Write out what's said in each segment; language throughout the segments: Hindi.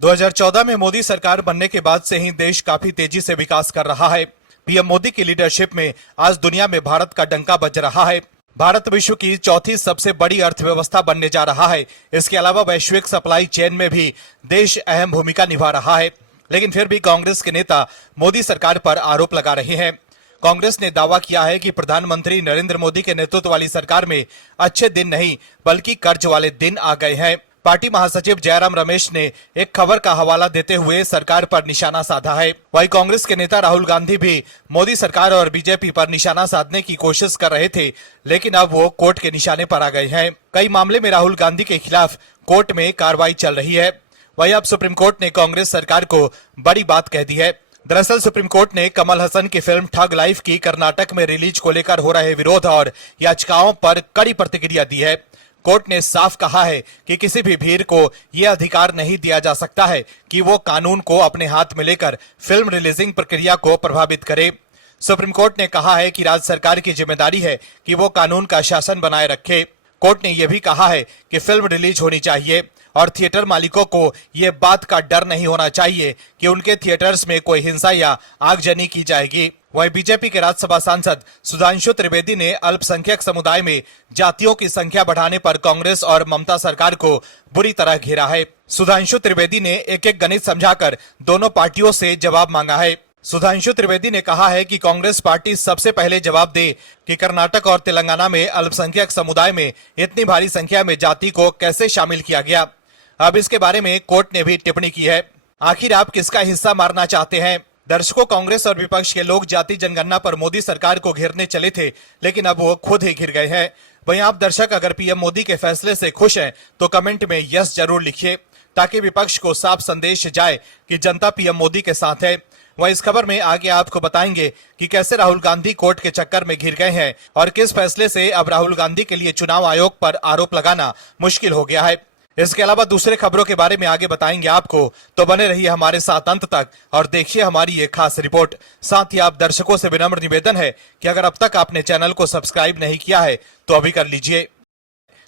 2014 में मोदी सरकार बनने के बाद से ही देश काफी तेजी से विकास कर रहा है। पीएम मोदी की लीडरशिप में आज दुनिया में भारत का डंका बज रहा है। भारत विश्व की चौथी सबसे बड़ी अर्थव्यवस्था बनने जा रहा है। इसके अलावा वैश्विक सप्लाई चेन में भी देश अहम भूमिका निभा रहा है। लेकिन फिर भी कांग्रेस के नेता मोदी सरकार पर आरोप लगा रहे हैं। कांग्रेस ने दावा किया है कि प्रधानमंत्री नरेंद्र मोदी के नेतृत्व वाली सरकार में अच्छे दिन नहीं बल्कि कर्ज वाले दिन आ गए हैं। पार्टी महासचिव जयराम रमेश ने एक खबर का हवाला देते हुए सरकार पर निशाना साधा है। वहीं कांग्रेस के नेता राहुल गांधी भी मोदी सरकार और बीजेपी पर निशाना साधने की कोशिश कर रहे थे, लेकिन अब वो कोर्ट के निशाने पर आ गए हैं। कई मामले में राहुल गांधी के खिलाफ कोर्ट में कार्रवाई चल रही है। वहीं अब सुप्रीम कोर्ट ने कांग्रेस सरकार को बड़ी बात कह दी है। दरअसल सुप्रीम कोर्ट ने कमल हसन की फिल्म ठग लाइफ की कर्नाटक में रिलीज को लेकर हो रहे विरोध और याचिकाओं पर कड़ी प्रतिक्रिया दी है। कोर्ट ने साफ कहा है कि किसी भी भीड़ को यह अधिकार नहीं दिया जा सकता है कि वो कानून को अपने हाथ में लेकर फिल्म रिलीजिंग प्रक्रिया को प्रभावित करे। सुप्रीम कोर्ट ने कहा है कि राज्य सरकार की जिम्मेदारी है कि वो कानून का शासन बनाए रखे। कोर्ट ने यह भी कहा है कि फिल्म रिलीज होनी चाहिए और थिएटर मालिकों को ये बात का डर नहीं होना चाहिए कि उनके थिएटर्स में कोई हिंसा या आगजनी की जाएगी। वहीं बीजेपी के राज्यसभा सांसद सुधांशु त्रिवेदी ने अल्पसंख्यक समुदाय में जातियों की संख्या बढ़ाने पर कांग्रेस और ममता सरकार को बुरी तरह घेरा है। सुधांशु त्रिवेदी ने एक एक गणित समझाकर दोनों पार्टियों से जवाब मांगा है। सुधांशु त्रिवेदी ने कहा है कि कांग्रेस पार्टी सबसे पहले जवाब दे कि कर्नाटक और तेलंगाना में अल्पसंख्यक समुदाय में इतनी भारी संख्या में जाति को कैसे शामिल किया गया। अब इसके बारे में कोर्ट ने भी टिप्पणी की है। आखिर आप किसका हिस्सा मारना चाहते हैं? दर्शकों, कांग्रेस और विपक्ष के लोग जाति जनगणना पर मोदी सरकार को घेरने चले थे, लेकिन अब वो खुद ही घिर गए हैं। वहीं आप दर्शक अगर पीएम मोदी के फैसले से खुश हैं तो कमेंट में यस जरूर लिखिए, ताकि विपक्ष को साफ संदेश जाए कि जनता पीएम मोदी के साथ है। वह इस खबर में आगे आपको बताएंगे कि कैसे राहुल गांधी कोर्ट के चक्कर में घिर गए हैं और किस फैसले से अब राहुल गांधी के लिए चुनाव आयोग पर आरोप लगाना मुश्किल हो गया है। इसके अलावा दूसरे खबरों के बारे में आगे बताएंगे आपको, तो बने रहिए हमारे साथ अंत तक और देखिए हमारी ये खास रिपोर्ट। साथ ही आप दर्शकों से विनम्र निवेदन है कि अगर अब तक आपने चैनल को सब्सक्राइब नहीं किया है तो अभी कर लीजिए।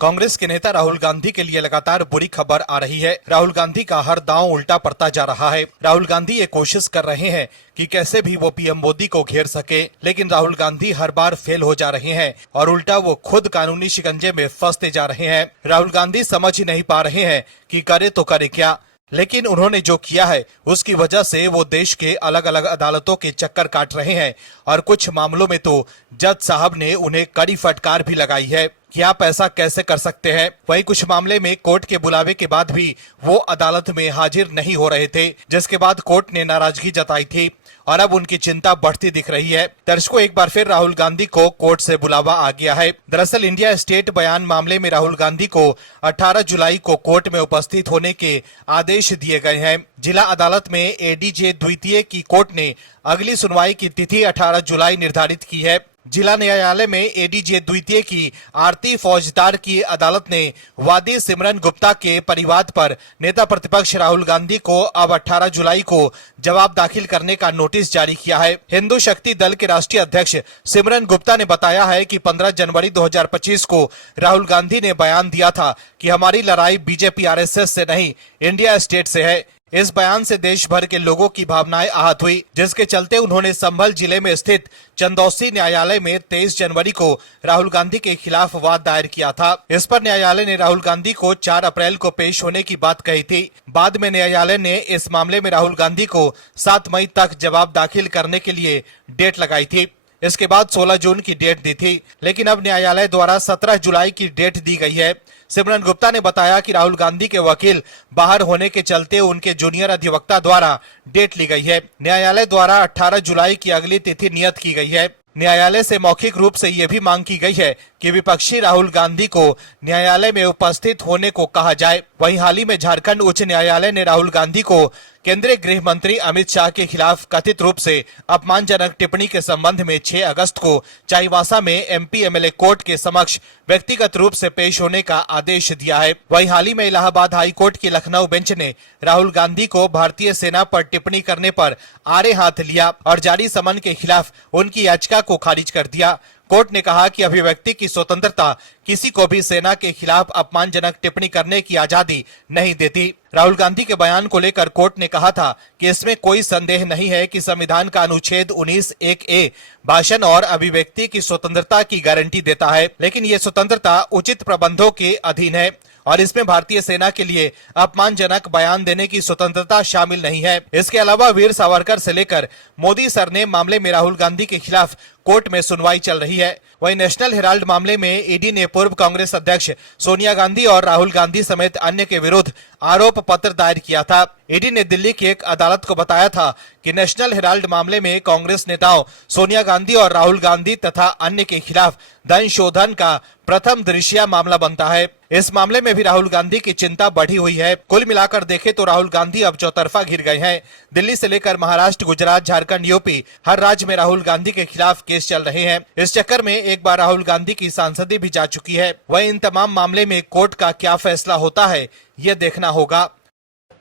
कांग्रेस के नेता राहुल गांधी के लिए लगातार बुरी खबर आ रही है। राहुल गांधी का हर दांव उल्टा पड़ता जा रहा है। राहुल गांधी ये कोशिश कर रहे हैं कि कैसे भी वो पीएम मोदी को घेर सके, लेकिन राहुल गांधी हर बार फेल हो जा रहे हैं और उल्टा वो खुद कानूनी शिकंजे में फंसते जा रहे हैं। राहुल गांधी समझ ही नहीं पा रहे हैं कि करे तो करे क्या, लेकिन उन्होंने जो किया है उसकी वजह से वो देश के अलग अलग अदालतों के चक्कर काट रहे हैं और कुछ मामलों में तो जज साहब ने उन्हें कड़ी फटकार भी लगाई है कि आप ऐसा कैसे कर सकते हैं। वहीं कुछ मामले में कोर्ट के बुलावे के बाद भी वो अदालत में हाजिर नहीं हो रहे थे, जिसके बाद कोर्ट ने नाराजगी जताई थी और अब उनकी चिंता बढ़ती दिख रही है। दर्शकों, एक बार फिर राहुल गांधी को कोर्ट से बुलावा आ गया है। दरअसल इंडिया स्टेट बयान मामले में राहुल गांधी को 18 जुलाई को कोर्ट में उपस्थित होने के आदेश दिए गए हैं। जिला अदालत में एडीजे द्वितीय की कोर्ट ने अगली सुनवाई की तिथि 18 जुलाई निर्धारित की है। जिला न्यायालय में एडीजे द्वितीय की आरती फौजदार की अदालत ने वादी सिमरन गुप्ता के परिवाद पर नेता प्रतिपक्ष राहुल गांधी को अब 18 जुलाई को जवाब दाखिल करने का नोटिस जारी किया है। हिंदू शक्ति दल के राष्ट्रीय अध्यक्ष सिमरन गुप्ता ने बताया है कि 15 जनवरी 2025 को राहुल गांधी ने बयान दिया था कि हमारी लड़ाई बीजेपी आरएसएस से नहीं, इंडिया स्टेट से है। इस बयान से देश भर के लोगों की भावनाएं आहत हुई, जिसके चलते उन्होंने संभल जिले में स्थित चंदौसी न्यायालय में 23 जनवरी को राहुल गांधी के खिलाफ वाद दायर किया था। इस पर न्यायालय ने राहुल गांधी को 4 अप्रैल को पेश होने की बात कही थी। बाद में न्यायालय ने इस मामले में राहुल गांधी को 7 मई तक जवाब दाखिल करने के लिए डेट लगाई थी। इसके बाद 16 जून की डेट दी थी, लेकिन अब न्यायालय द्वारा 17 जुलाई की डेट दी गई है। सिमरन गुप्ता ने बताया कि राहुल गांधी के वकील बाहर होने के चलते उनके जूनियर अधिवक्ता द्वारा डेट ली गई है। न्यायालय द्वारा 18 जुलाई की अगली तिथि नियत की गई है। न्यायालय से मौखिक रूप से ये भी मांग की गई है कि विपक्षी राहुल गांधी को न्यायालय में उपस्थित होने को कहा जाए। वहीं हाल ही में झारखंड उच्च न्यायालय ने राहुल गांधी को केंद्रीय गृह मंत्री अमित शाह के खिलाफ कथित रूप से अपमानजनक टिप्पणी के संबंध में 6 अगस्त को चाईबासा में एमपी एमएलए कोर्ट के समक्ष व्यक्तिगत रूप से पेश होने का आदेश दिया है। वहीं हाल ही में इलाहाबाद हाई कोर्ट की लखनऊ बेंच ने राहुल गांधी को भारतीय सेना पर टिप्पणी करने पर आड़े हाथ लिया और जारी समन के खिलाफ उनकी याचिका को खारिज कर दिया। कोर्ट ने कहा कि अभिव्यक्ति की स्वतंत्रता किसी को भी सेना के खिलाफ अपमानजनक टिप्पणी करने की आजादी नहीं देती। राहुल गांधी के बयान को लेकर कोर्ट ने कहा था कि इसमें कोई संदेह नहीं है कि संविधान का अनुच्छेद 19(1)(a) भाषण और अभिव्यक्ति की स्वतंत्रता की गारंटी देता है, लेकिन ये स्वतंत्रता उचित प्रबंधों के अधीन है और इसमें भारतीय सेना के लिए अपमानजनक बयान देने की स्वतंत्रता शामिल नहीं है। इसके अलावा वीर सावरकर से लेकर मोदी सरनेम मामले में राहुल गांधी के खिलाफ कोर्ट में सुनवाई चल रही है। वहीं नेशनल हेराल्ड मामले में ईडी ने पूर्व कांग्रेस अध्यक्ष सोनिया गांधी और राहुल गांधी समेत अन्य के विरुद्ध आरोप पत्र दायर किया था। ईडी ने दिल्ली की एक अदालत को बताया था कि नेशनल हेराल्ड मामले में कांग्रेस नेताओं सोनिया गांधी और राहुल गांधी तथा अन्य के खिलाफ धन शोधन का प्रथम दृश्य मामला बनता है। इस मामले में भी राहुल गांधी की चिंता बढ़ी हुई है। कुल मिलाकर देखें तो राहुल गांधी अब चौतरफा घिर गए हैं। दिल्ली से लेकर महाराष्ट्र, गुजरात, झारखंड, यूपी हर राज्य में राहुल गांधी के खिलाफ केस चल रहे हैं। इस चक्कर में एक बार राहुल गांधी की सांसदी भी जा चुकी है। वहीं इन तमाम मामले में कोर्ट का क्या फैसला होता है ये देखना होगा।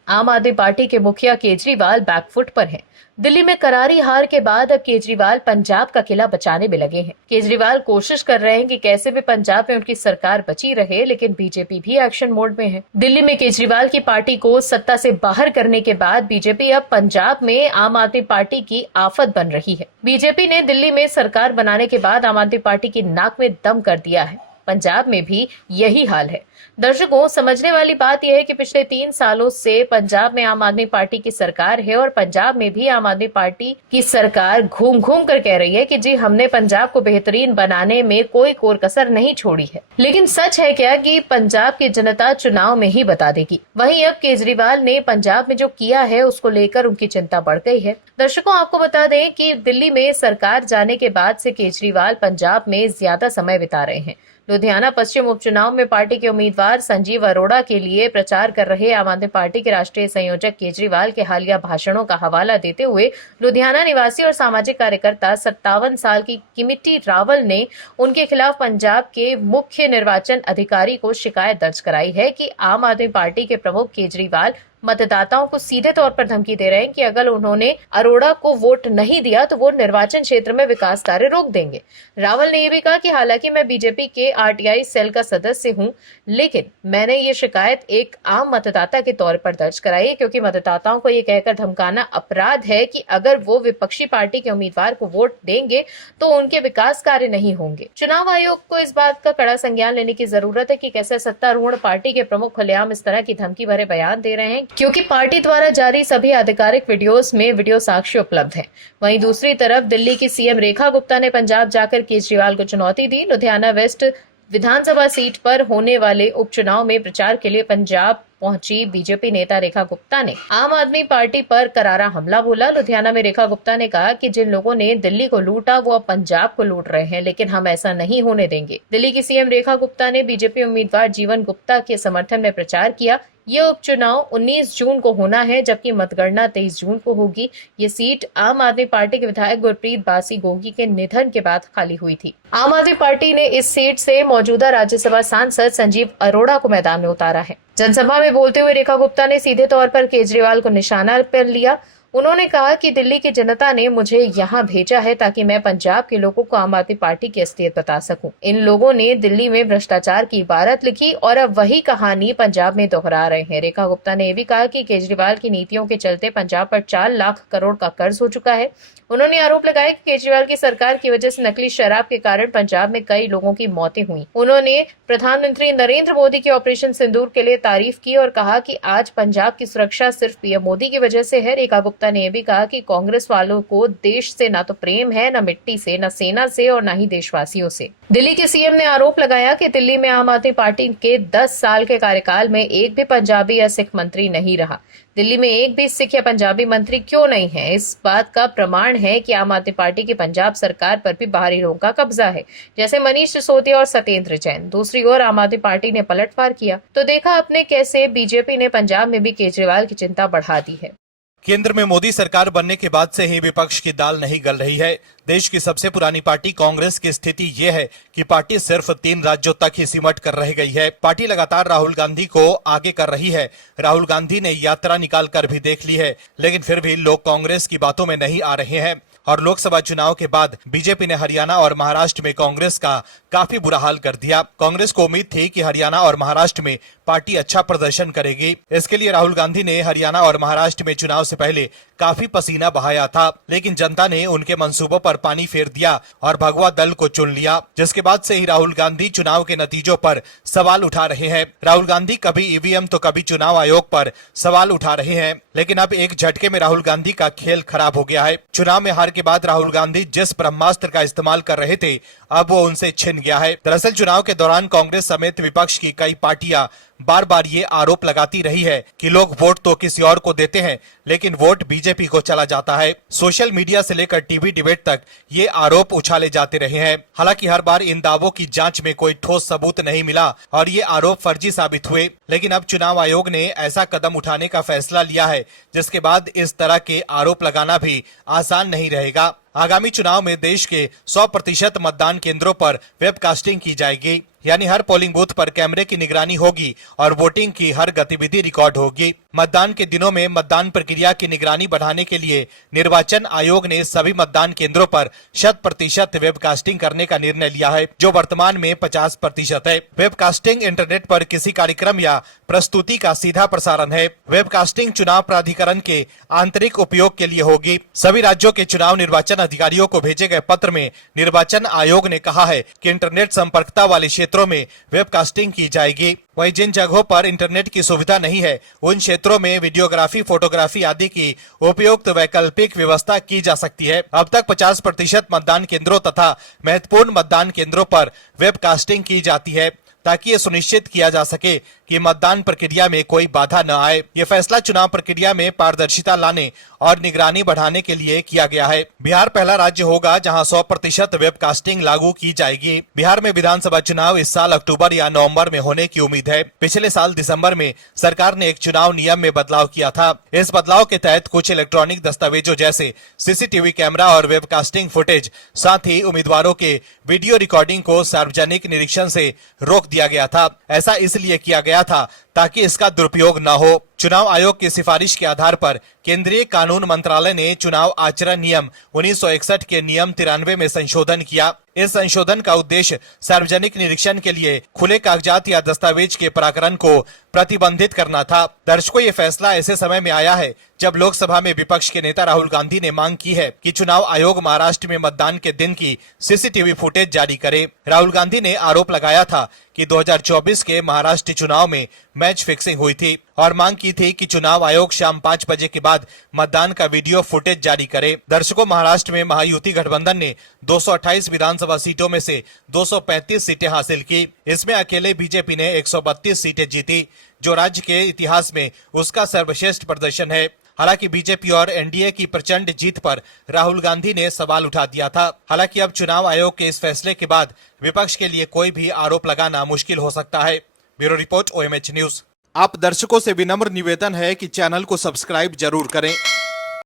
आम आदमी पार्टी के मुखिया केजरीवाल बैकफुट पर हैं। दिल्ली में करारी हार के बाद अब केजरीवाल पंजाब का किला बचाने में लगे हैं। केजरीवाल कोशिश कर रहे हैं कि कैसे भी पंजाब में उनकी सरकार बची रहे, लेकिन बीजेपी भी एक्शन मोड में है। दिल्ली में केजरीवाल की पार्टी को सत्ता से बाहर करने के बाद बीजेपी अब पंजाब में आम आदमी पार्टी की आफत बन रही है। बीजेपी ने दिल्ली में सरकार बनाने के बाद आम आदमी पार्टी की नाक में दम कर दिया है। पंजाब में भी यही हाल है। दर्शकों, समझने वाली बात यह है कि पिछले 3 सालों से पंजाब में आम आदमी पार्टी की सरकार है और पंजाब में भी आम आदमी पार्टी की सरकार घूम घूम कर कह रही है कि जी हमने पंजाब को बेहतरीन बनाने में कोई कोर कसर नहीं छोड़ी है। लेकिन सच है क्या कि पंजाब की जनता चुनाव में ही बता देगी। वहीं अब केजरीवाल ने पंजाब में जो किया है उसको लेकर उनकी चिंता बढ़ गई है। दर्शकों, आपको बता दें कि दिल्ली में सरकार जाने के बाद से केजरीवाल पंजाब में ज्यादा समय बिता रहे हैं। लुधियाना पश्चिम उपचुनाव में पार्टी के उम्मीदवार संजीव अरोड़ा के लिए प्रचार कर रहे आम आदमी पार्टी के राष्ट्रीय संयोजक केजरीवाल के हालिया भाषणों का हवाला देते हुए लुधियाना निवासी और सामाजिक कार्यकर्ता 57 साल की किमिटी रावल ने उनके खिलाफ पंजाब के मुख्य निर्वाचन अधिकारी को शिकायत दर्ज कराई है कि आम आदमी पार्टी के प्रमुख केजरीवाल मतदाताओं को सीधे तौर पर धमकी दे रहे हैं कि अगर उन्होंने अरोड़ा को वोट नहीं दिया तो वो निर्वाचन क्षेत्र में विकास कार्य रोक देंगे। रावल ने यह भी कहा कि हालांकि मैं बीजेपी के आरटीआई सेल का सदस्य हूं, लेकिन मैंने ये शिकायत एक आम मतदाता के तौर पर दर्ज कराई है, क्योंकि मतदाताओं को ये कहकर धमकाना अपराध है कि अगर वो विपक्षी पार्टी के उम्मीदवार को वोट देंगे तो उनके विकास कार्य नहीं होंगे। चुनाव आयोग को इस बात का कड़ा संज्ञान लेने की जरूरत है कि कैसे सत्तारूढ़ पार्टी के प्रमुख खुलेआम इस तरह की धमकी भरे बयान दे रहे हैं, क्योंकि पार्टी द्वारा जारी सभी आधिकारिक वीडियोस में वीडियो साक्ष्य उपलब्ध हैं। वहीं दूसरी तरफ दिल्ली की सीएम रेखा गुप्ता ने पंजाब जाकर केजरीवाल को चुनौती दी। लुधियाना वेस्ट विधानसभा सीट पर होने वाले उपचुनाव में प्रचार के लिए पंजाब पहुंची बीजेपी नेता रेखा गुप्ता ने आम आदमी पार्टी पर करारा हमला बोला। लुधियाना में रेखा गुप्ता ने कहा कि जिन लोगों ने दिल्ली को लूटा वो अब पंजाब को लूट रहे हैं, लेकिन हम ऐसा नहीं होने देंगे। दिल्ली की सीएम रेखा गुप्ता ने बीजेपी उम्मीदवार जीवन गुप्ता के समर्थन में प्रचार किया। ये उपचुनाव 19 जून को होना है, जबकि मतगणना 23 जून को होगी। ये सीट आम आदमी पार्टी के विधायक गुरप्रीत बासी गोगी के निधन के बाद खाली हुई थी। आम आदमी पार्टी ने इस सीट से मौजूदा राज्यसभा सांसद संजीव अरोड़ा को मैदान में उतारा है। जनसभा में बोलते हुए रेखा गुप्ता ने सीधे तौर पर केजरीवाल को निशाना पर लिया। उन्होंने कहा कि दिल्ली की जनता ने मुझे यहाँ भेजा है ताकि मैं पंजाब के लोगों को आम आदमी पार्टी की असलियत बता सकूं। इन लोगों ने दिल्ली में भ्रष्टाचार की इबारत लिखी और अब वही कहानी पंजाब में दोहरा रहे हैं। रेखा गुप्ता ने यह भी कहा कि केजरीवाल की नीतियों के चलते पंजाब पर 4 लाख करोड़ का कर्ज हो चुका है। उन्होंने आरोप लगाया कि केजरीवाल की सरकार की वजह से नकली शराब के कारण पंजाब में कई लोगों की मौतें हुई। उन्होंने प्रधानमंत्री नरेंद्र मोदी के ऑपरेशन सिंदूर के लिए तारीफ की और कहा कि आज पंजाब की सुरक्षा सिर्फ पीएम मोदी की वजह से है। रेखा गुप्ता ने यह भी कहा कि कांग्रेस वालों को देश से न तो प्रेम है, न मिट्टी से, न सेना से और न ही देशवासियों से। दिल्ली के सीएम ने आरोप लगाया कि दिल्ली में आम आदमी पार्टी के 10 साल के कार्यकाल में एक भी पंजाबी या सिख मंत्री नहीं रहा। दिल्ली में एक भी सिख या पंजाबी मंत्री क्यों नहीं है, इस बात का प्रमाण है कि आम आदमी पार्टी की पंजाब सरकार पर भी बाहरी लोगों का कब्जा है, जैसे मनीष सिसोदिया और सत्येंद्र जैन। दूसरी ओर आम आदमी पार्टी ने पलटवार किया तो देखा आपने कैसे बीजेपी ने पंजाब में भी केजरीवाल की चिंता बढ़ा दी है। केंद्र में मोदी सरकार बनने के बाद से ही विपक्ष की दाल नहीं गल रही है। देश की सबसे पुरानी पार्टी कांग्रेस की स्थिति ये है कि पार्टी सिर्फ 3 राज्यों तक ही सिमट कर रह गई है। पार्टी लगातार राहुल गांधी को आगे कर रही है। राहुल गांधी ने यात्रा निकाल कर भी देख ली है, लेकिन फिर भी लोग कांग्रेस की बातों में नहीं आ रहे हैं और लोकसभा चुनाव के बाद बीजेपी ने हरियाणा और महाराष्ट्र में कांग्रेस का काफी बुरा हाल कर दिया। कांग्रेस को उम्मीद थी कि हरियाणा और महाराष्ट्र में पार्टी अच्छा प्रदर्शन करेगी। इसके लिए राहुल गांधी ने हरियाणा और महाराष्ट्र में चुनाव से पहले काफी पसीना बहाया था, लेकिन जनता ने उनके मंसूबों पर पानी फेर दिया और भगवा दल को चुन लिया, जिसके बाद से ही राहुल गांधी चुनाव के नतीजों पर सवाल उठा रहे हैं। राहुल गांधी कभी ईवीएम तो कभी चुनाव आयोग पर सवाल उठा रहे हैं, लेकिन अब एक झटके में राहुल गांधी का खेल खराब हो गया है। चुनाव में हार के बाद राहुल गांधी जिस ब्रह्मास्त्र का इस्तेमाल कर रहे थे, अब वो उनसे छिन गया है। दरअसल चुनाव के दौरान कांग्रेस समेत विपक्ष की कई पार्टियां बार बार ये आरोप लगाती रही है कि लोग वोट तो किसी और को देते हैं, लेकिन वोट बीजेपी को चला जाता है। सोशल मीडिया से लेकर टीवी डिबेट तक ये आरोप उछाले जाते रहे हैं। हालांकि हर बार इन दावों की जांच में कोई ठोस सबूत नहीं मिला और ये आरोप फर्जी साबित हुए। लेकिन अब चुनाव आयोग ने ऐसा कदम उठाने का फैसला लिया है, जिसके बाद इस तरह के आरोप लगाना भी आसान नहीं रहेगा। आगामी चुनाव में देश के 100% मतदान केंद्रों पर वेबकास्टिंग की जाएगी, यानी हर पोलिंग बूथ पर कैमरे की निगरानी होगी और वोटिंग की हर गतिविधि रिकॉर्ड होगी। मतदान के दिनों में मतदान प्रक्रिया की निगरानी बढ़ाने के लिए निर्वाचन आयोग ने सभी मतदान केंद्रों पर 100% वेबकास्टिंग करने का निर्णय लिया है, जो वर्तमान में 50% है। वेबकास्टिंग इंटरनेट पर किसी कार्यक्रम या प्रस्तुति का सीधा प्रसारण है। वेबकास्टिंग चुनाव प्राधिकरण के आंतरिक उपयोग के लिए होगी। सभी राज्यों के चुनाव निर्वाचन अधिकारियों को भेजे गए पत्र में निर्वाचन आयोग ने कहा है कि इंटरनेट संपर्कता वाले क्षेत्रों में वेबकास्टिंग की जाएगी। वहीं जिन जगहों पर इंटरनेट की सुविधा नहीं है, उन क्षेत्रों में वीडियोग्राफी, फोटोग्राफी आदि की उपयुक्त वैकल्पिक व्यवस्था की जा सकती है। अब तक 50% मतदान केंद्रों तथा महत्वपूर्ण मतदान केंद्रों पर वेबकास्टिंग की जाती है, ताकि ये सुनिश्चित किया जा सके कि मतदान प्रक्रिया में कोई बाधा न आए। ये फैसला चुनाव प्रक्रिया में पारदर्शिता लाने और निगरानी बढ़ाने के लिए किया गया है। बिहार पहला राज्य होगा जहां 100% वेबकास्टिंग लागू की जाएगी। बिहार में विधानसभा चुनाव इस साल अक्टूबर या नवंबर में होने की उम्मीद है। पिछले साल दिसंबर में सरकार ने एक चुनाव नियम में बदलाव किया था। इस बदलाव के तहत कुछ इलेक्ट्रॉनिक दस्तावेजों जैसे सीसीटीवी कैमरा और वेबकास्टिंग फुटेज, साथ ही उम्मीदवारों के वीडियो रिकॉर्डिंग को सार्वजनिक निरीक्षण से रोक दिया गया था। ऐसा इसलिए किया गया था ताकि इसका दुरुपयोग न हो। चुनाव आयोग की सिफारिश के आधार पर केंद्रीय कानून मंत्रालय ने चुनाव आचरण नियम 1961 के नियम 93 में संशोधन किया। इस संशोधन का उद्देश्य सार्वजनिक निरीक्षण के लिए खुले कागजात या दस्तावेज के प्रकरण को प्रतिबंधित करना था। दर्शकों, ये फैसला ऐसे समय में आया है जब लोकसभा में विपक्ष के नेता राहुल गांधी ने मांग की है कि चुनाव आयोग महाराष्ट्र में मतदान के दिन की सीसीटीवी फुटेज जारी करे। राहुल गांधी ने आरोप लगाया था कि 2024 के महाराष्ट्र चुनाव में मैच फिक्सिंग हुई थी और मांग की थी कि चुनाव आयोग शाम 5 बजे के बाद मतदान का वीडियो फुटेज जारी करे। दर्शकों, महाराष्ट्र में महायुति गठबंधन ने 228 विधानसभा सीटों में से 235 सीटें हासिल की। इसमें अकेले बीजेपी ने 132 सीटें जीती, जो राज्य के इतिहास में उसका सर्वश्रेष्ठ प्रदर्शन है। हालांकि बीजेपी और एनडीए की प्रचंड जीत पर राहुल गांधी ने सवाल उठा दिया था। हालांकि अब चुनाव आयोग के इस फैसले के बाद विपक्ष के लिए कोई भी आरोप लगाना मुश्किल हो सकता है। Bureau report, OMH news. आप दर्शकों से विनम्र निवेदन है कि चैनल को सब्सक्राइब जरूर करें